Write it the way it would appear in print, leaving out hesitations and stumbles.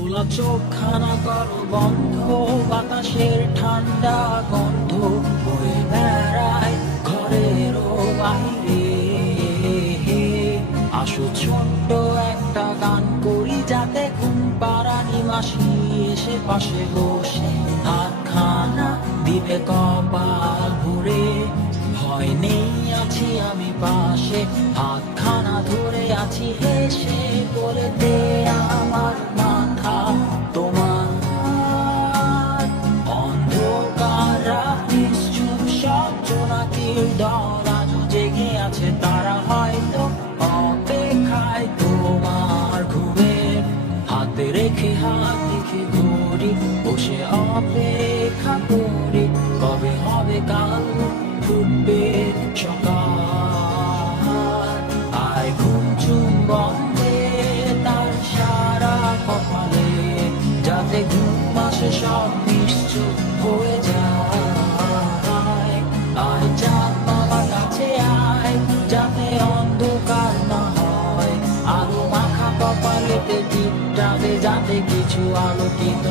খোলা চোখখানা করো বন্ধ, বাতাসের ঠান্ডা গন্ধ বয়ে বেড়ায় ঘরেরও বাইরে। আসো ছোট্ট একটা গান করি, যাতে ঘুম পাড়ানি মাসি এসে পাশে বসে হাতখানা দিবে কপাল ভরে। ভয় নেই, আছি আমি পাশে, হাতখানা ধরে আছি হেসে, বলে দে আমার মাথা তোমার। অন্ধকার নিশ্চুপ সব জোনাকির দল আজ জেগে আছে, তারা হয়তো অপেক্ষায় তোমার ঘুমে। হাতে রেখে হাত রেখে ঘড়ি বসে অপেক্ষা করি, কবে হবে কাল ফুটবে সকাল। আয় ঘুম চুম বন্ধে তার সারা কপালে, যাতে ঘুম আসে সব নিশ্চুপ হয়ে যায়। আয় চাঁদ মামার কাছে আয়, যাতে অন্ধকার না হয়, আলো মাখা কপালেতে টিপটাবে, যাতে কিছু আলোকিত